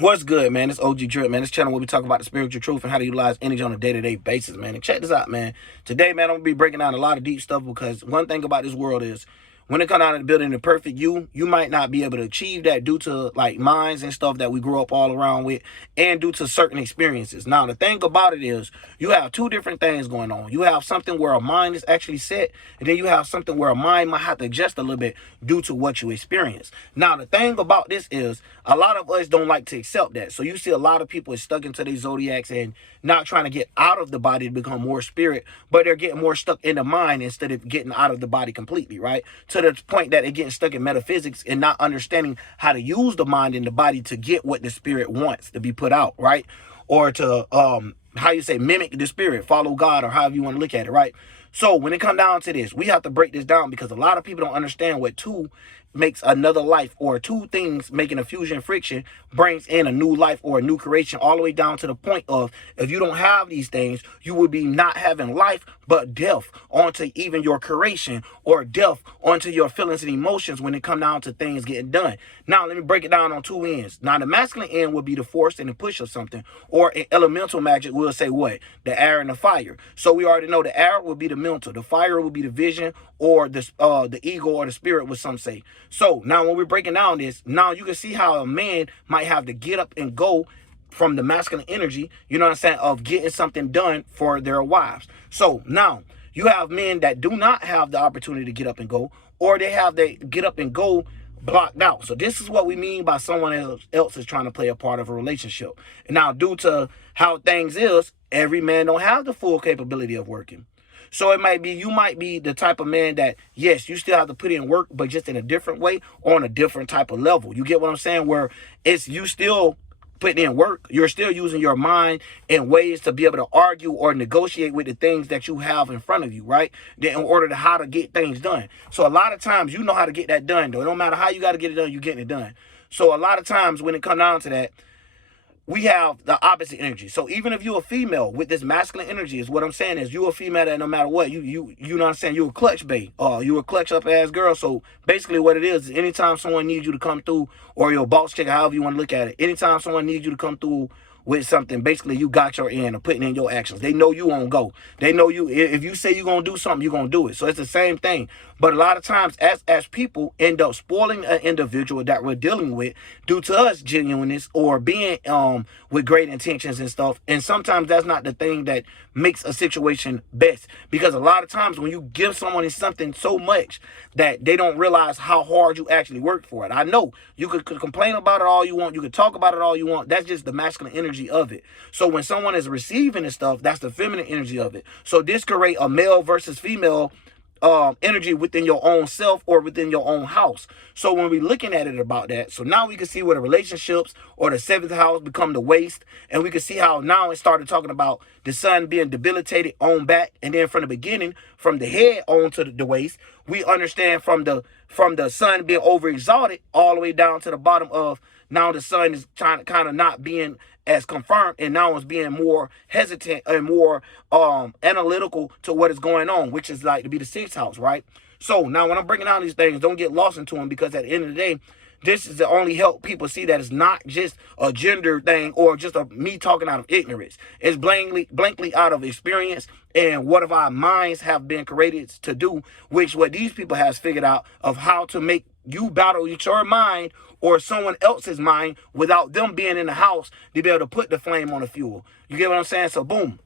What's good, man? It's OG Drip, man. This channel where we talk about the spiritual truth and how to utilize energy on a day-to-day basis, man. And check this out, man. Today, man, I'm going to be breaking down a lot of deep stuff because one thing about this world is when it comes out of building the perfect you might not be able to achieve that due to like minds and stuff that we grew up all around with and due to certain experiences. Now, the thing about it is you have two different things going on. You have something where a mind is actually set, and then you have something where a mind might have to adjust a little bit due to what you experience. Now, the thing about this is a lot of us don't like to accept that. So you see a lot of people is stuck into these zodiacs and not trying to get out of the body to become more spirit, but they're getting more stuck in the mind instead of getting out of the body completely, right? To the point that they're getting stuck in metaphysics and not understanding how to use the mind and the body to get what the spirit wants to be put out, right? Or to how you say, mimic the spirit, follow God, or however you want to look at it, right? So when it comes down to this, we have to break this down because a lot of people don't understand what two makes another life, or two things making a fusion friction brings in a new life or a new creation, all the way down to the point of if you don't have these things, you would be not having life but death onto even your creation, or death onto your feelings and emotions when it come down to things getting done. Now let me break it down on two ends. Now the masculine end would be the force and the push of something, or in elemental magic we'll say what? The air and the fire. So we already know the air would be the mental, the fire would be the vision, or the ego or the spirit, would some say. So now when we're breaking down this, now you can see how a man might have to get up and go from the masculine energy, you know what I'm saying, of getting something done for their wives. So now you have men that do not have the opportunity to get up and go, or they have the get up and go blocked out. So this is what we mean by someone else is trying to play a part of a relationship. And now due to how things is, every man don't have the full capability of working. So it might be, you might be the type of man that, yes, you still have to put in work, but just in a different way, or on a different type of level. You get what I'm saying? Where it's you still putting in work, you're still using your mind in ways to be able to argue or negotiate with the things that you have in front of you, right? In order to how to get things done. So a lot of times you know how to get that done, though. It don't matter how you got to get it done, you're getting it done. So a lot of times when it comes down to that, we have the opposite energy. So even if you're a female with this masculine energy, is what I'm saying is you're a female that no matter what, you know what I'm saying, you're a clutch bae, you're a clutch up ass girl. So basically what it is anytime someone needs you to come through, or your boss chick, however you want to look at it, anytime someone needs you to come through with something, basically you got your end or putting in your actions. They know you won't go. They know you, if you say you're going to do something, you're going to do it. So it's the same thing. But a lot of times as people end up spoiling an individual that we're dealing with due to us genuineness or being with great intentions and stuff. And sometimes that's not the thing that makes a situation best, because a lot of times when you give someone something so much that they don't realize how hard you actually worked for it. I know you could complain about it all you want. You could talk about it all you want. That's just the masculine energy of it. So when someone is receiving this stuff, that's the feminine energy of it. So this could create a male versus female energy within your own self or within your own house. So when we're looking at it about that, so now we can see where the relationships or the seventh house become the waist, and we can see how now it started talking about the sun being debilitated on back, and then from the beginning, from the head on to the waist, we understand from the sun being over exalted all the way down to the bottom of now the sun is trying to kind of not being as confirmed, and now it's being more hesitant and more analytical to what is going on, which is like to be the sixth house, right? So now when I'm breaking down these things, don't get lost into them, because at the end of the day, this is to only help people see that it's not just a gender thing or just me talking out of ignorance. It's blankly out of experience and what of our minds have been created to do, which what these people has figured out of how to make you battle your mind or someone else's mind without them being in the house to be able to put the flame on the fuel. You get what I'm saying? So boom.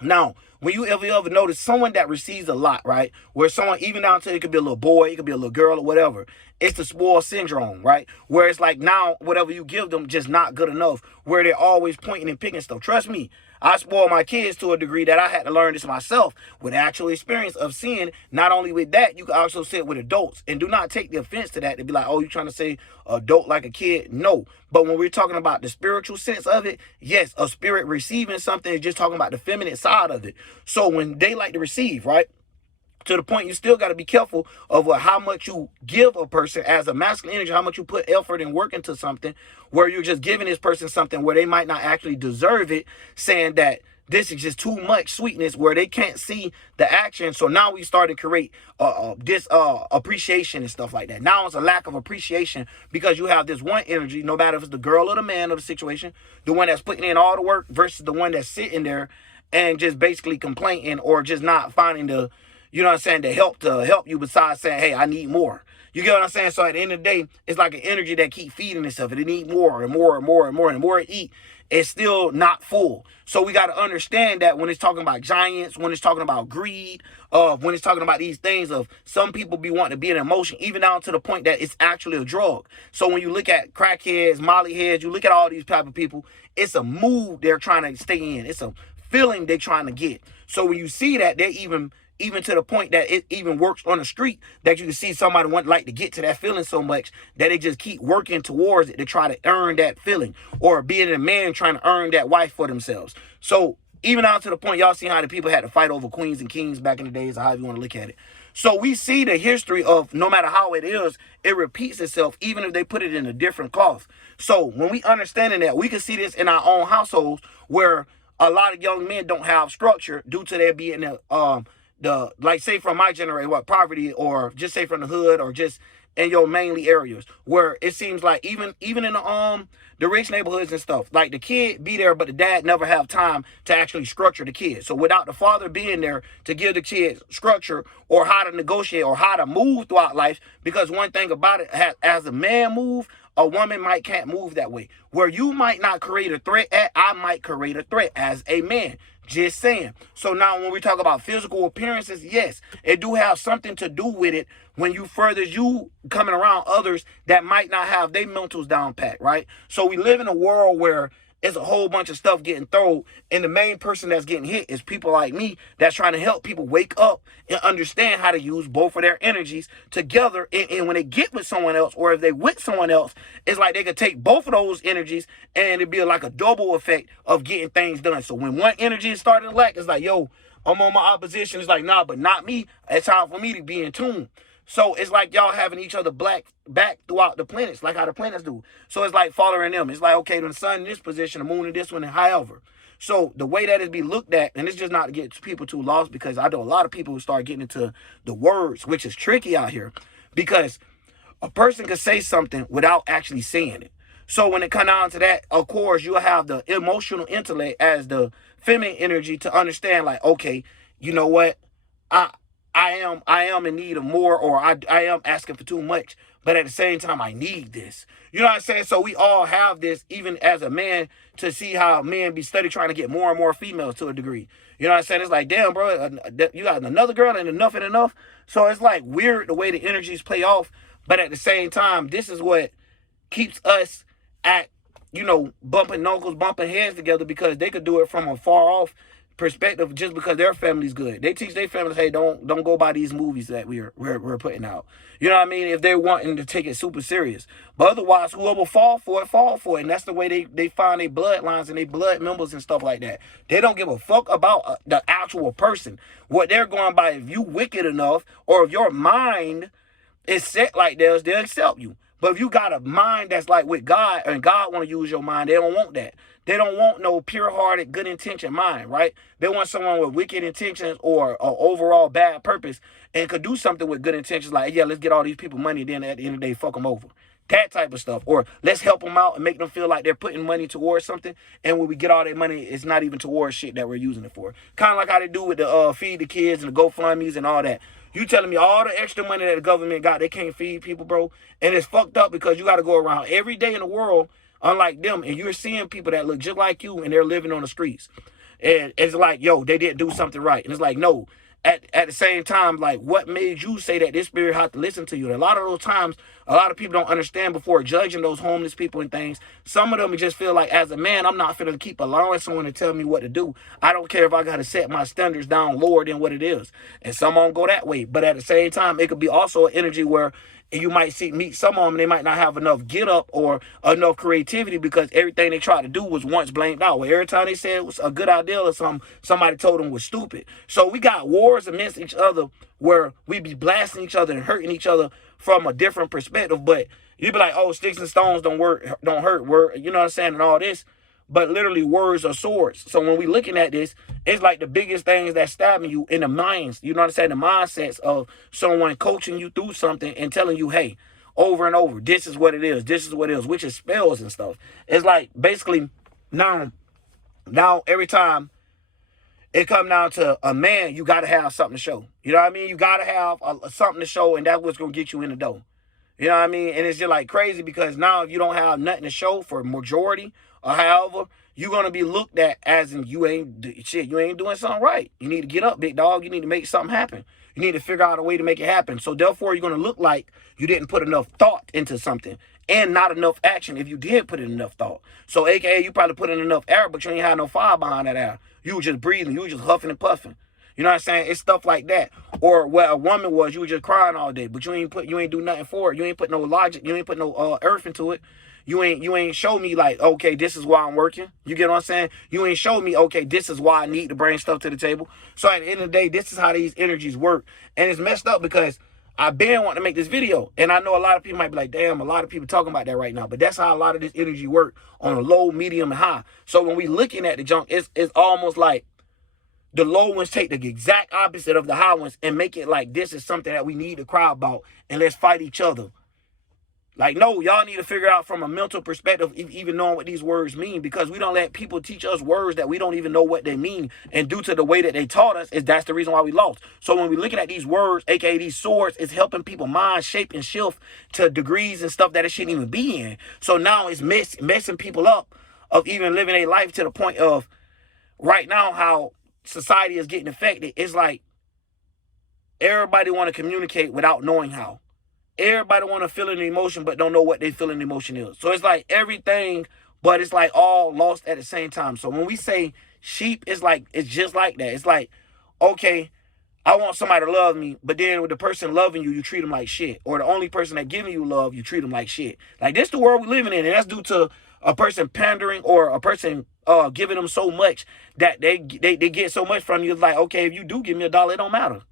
Now, when you ever notice someone that receives a lot, right? Where someone, even down to it could be a little boy, it could be a little girl or whatever. It's the spoil syndrome, right? Where it's like now whatever you give them just not good enough, where they're always pointing and picking stuff. Trust me, I spoil my kids to a degree that I had to learn this myself with actual experience of seeing. Not only with that, you can also see it with adults. And do not take the offense to that to be like, oh, you're trying to say adult like a kid. No. But when we're talking about the spiritual sense of it, yes, a spirit receiving something is just talking about the feminine side of it. So when they like to receive, right? To the point you still got to be careful of how much you give a person as a masculine energy, how much you put effort and work into something where you're just giving this person something where they might not actually deserve it, saying that this is just too much sweetness where they can't see the action. So now we start to create this appreciation and stuff like that. Now it's a lack of appreciation because you have this one energy, no matter if it's the girl or the man of the situation, the one that's putting in all the work versus the one that's sitting there and just basically complaining or just not finding the, you know what I'm saying, the help to help you besides saying, hey, I need more. You get what I'm saying? So at the end of the day, it's like an energy that keep feeding itself. It need more and more and more and more. And the more it eat, it's still not full. So we got to understand that when it's talking about giants, when it's talking about greed, when it's talking about these things of some people be wanting to be in emotion, even down to the point that it's actually a drug. So when you look at crackheads, molly heads, you look at all these type of people, it's a mood they're trying to stay in. It's a feeling they're trying to get. So when you see that, they even to the point that it even works on the street, that you can see somebody want like to get to that feeling so much that they just keep working towards it to try to earn that feeling, or being a man trying to earn that wife for themselves. So even out to the point, y'all see how the people had to fight over queens and kings back in the days, or however you want to look at it. So we see the history of no matter how it is, it repeats itself, even if they put it in a different cloth. So when we understanding that, we can see this in our own households where a lot of young men don't have structure due to there being the like say from my generation, poverty, or just say from the hood, or just in your mainly areas where it seems like even in the rich neighborhoods and stuff, like the kid be there, but the dad never have time to actually structure the kid. So without the father being there to give the kids structure or how to negotiate or how to move throughout life, because one thing about it, as a man move, a woman can't move that way. Where you might not create a threat at, I might create a threat as a man. Just saying. So now when we talk about physical appearances, yes, it do have something to do with it when you further you coming around others that might not have their mentals down pat, right? So we live in a world where it's a whole bunch of stuff getting thrown, and the main person that's getting hit is people like me that's trying to help people wake up and understand how to use both of their energies together. And when they get with someone else, or if they with someone else, it's like they could take both of those energies and it'd be like a double effect of getting things done. So when one energy is starting to lack, it's like, yo, I'm on my opposition. It's like, nah, but not me. It's time for me to be in tune. So it's like y'all having each other back throughout the planets, like how the planets do. So it's like following them. It's like, okay, the sun in this position, the moon in this one, and however. So the way that it be looked at, and it's just not to get people too lost, because I know a lot of people who start getting into the words, which is tricky out here, because a person can say something without actually saying it. So when it comes down to that, of course, you'll have the emotional intellect as the feminine energy to understand, like, okay, you know what? I am in need of more, or I am asking for too much, but at the same time, I need this. You know what I'm saying? So we all have this, even as a man, to see how men be steady trying to get more and more females to a degree. You know what I'm saying? It's like, damn, bro, you got another girl and enough and enough. So it's like weird the way the energies play off, but at the same time, this is what keeps us at, bumping knuckles, bumping heads together, because they could do it from a far off perspective just because their family's good. They teach their families, hey, don't go by these movies that we're putting out. You know what I mean? If they're wanting to take it super serious. But otherwise, whoever fall for it. And that's the way they find their bloodlines and their blood members and stuff like that. They don't give a fuck about the actual person. What they're going by, if you wicked enough, or if your mind is set like theirs, they'll accept you. But if you got a mind that's like with God, and God want to use your mind, they don't want that. They don't want no pure-hearted, good-intention mind, right? They want someone with wicked intentions or an overall bad purpose, and could do something with good intentions, like, yeah, let's get all these people money, then at the end of the day, fuck them over. That type of stuff. Or let's help them out and make them feel like they're putting money towards something, and when we get all that money, it's not even towards shit that we're using it for. Kind of like how they do with the feed the kids and the GoFundMe's and all that. You telling me all the extra money that the government got, they can't feed people, bro? And it's fucked up, because you got to go around every day in the world unlike them, and you're seeing people that look just like you, and they're living on the streets. And it's like, yo, they didn't do something right. And it's like, no. At the same time, like, what made you say that this spirit had to listen to you? And a lot of those times, a lot of people don't understand before judging those homeless people and things. Some of them just feel like, as a man, I'm not finna keep allowing someone to tell me what to do. I don't care if I got to set my standards down lower than what it is. And some won't go that way. But at the same time, it could be also an energy where you might meet some of them, they might not have enough get up or enough creativity, because everything they tried to do was once blamed out. Well, every time they said it was a good idea or somebody told them was stupid. So we got wars against each other where we be blasting each other and hurting each other from a different perspective. But you be like, oh, sticks and stones don't hurt, you know what I'm saying, and all this. but literally words are swords. So when we looking at this, it's like the biggest things that stabbing you in the minds. You know what I'm saying? The mindsets of someone coaching you through something and telling you, hey, over and over, this is what it is. This is what it is, which is spells and stuff. It's like basically now every time it come down to a man, you got to have something to show. You know what I mean? You got to have something to show, and that's what's going to get you in the door. You know what I mean? And it's just like crazy because now if you don't have nothing to show for majority or however, you're going to be looked at as in you ain't doing something right. You need to get up, big dog. You need to make something happen. You need to figure out a way to make it happen. So therefore, you're going to look like you didn't put enough thought into something and not enough action if you did put in enough thought. So AKA, you probably put in enough air, but you ain't had no fire behind that air. You were just breathing. You were just huffing and puffing. You know what I'm saying? It's stuff like that. Or where a woman was, you were just crying all day, but you ain't do nothing for it. You ain't put no logic. You ain't put no earth into it. You ain't show me like, okay, this is why I'm working. You get what I'm saying? You ain't show me, okay, this is why I need to bring stuff to the table. So at the end of the day, this is how these energies work. And it's messed up because I've been wanting to make this video. And I know a lot of people might be like, damn, a lot of people talking about that right now. But that's how a lot of this energy work on a low, medium, and high. So when we looking at the junk, it's almost like the low ones take the exact opposite of the high ones and make it like this is something that we need to cry about and let's fight each other. Like, no, y'all need to figure out from a mental perspective, even knowing what these words mean, because we don't let people teach us words that we don't even know what they mean. And due to the way that they taught us, that's the reason why we lost. So when we're looking at these words, aka these swords, it's helping people mind shape and shift to degrees and stuff that it shouldn't even be in. So now it's messing people up of even living a life to the point of right now how society is getting affected. It's like everybody want to communicate without knowing how. Everybody want to feel an emotion, but don't know what they feeling emotion is. So it's like everything, but it's like all lost at the same time. So when we say sheep, it's just like that. It's like, okay, I want somebody to love me, but then with the person loving you, you treat them like shit. Or the only person that giving you love, you treat them like shit. Like, this the world we living in, and that's due to a person pandering or a person giving them so much that they get so much from you. It's like, okay, if you do give me $1, it don't matter.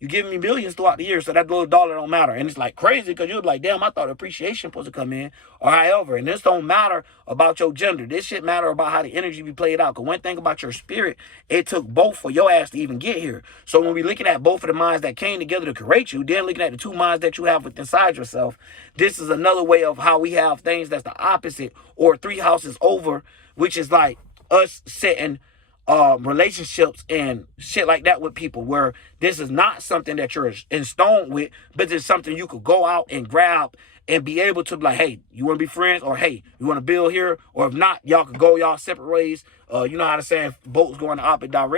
You give me millions throughout the year, so that little dollar don't matter. And it's like crazy because you're like, damn, I thought appreciation supposed to come in or however. And this don't matter about your gender. This shit matter about how the energy be played out. Because one thing about your spirit, it took both for your ass to even get here. So when we looking at both of the minds that came together to create you, then looking at the two minds that you have within inside yourself, this is another way of how we have things that's the opposite or 3 houses over, which is like us setting relationships and shit like that with people, where this is not something that you're in stone with, but it's something you could go out and grab and be able to be like, hey, you want to be friends, or hey, you want to build here, or if not, y'all could go y'all separate ways. You know how to say boats going the opposite direction.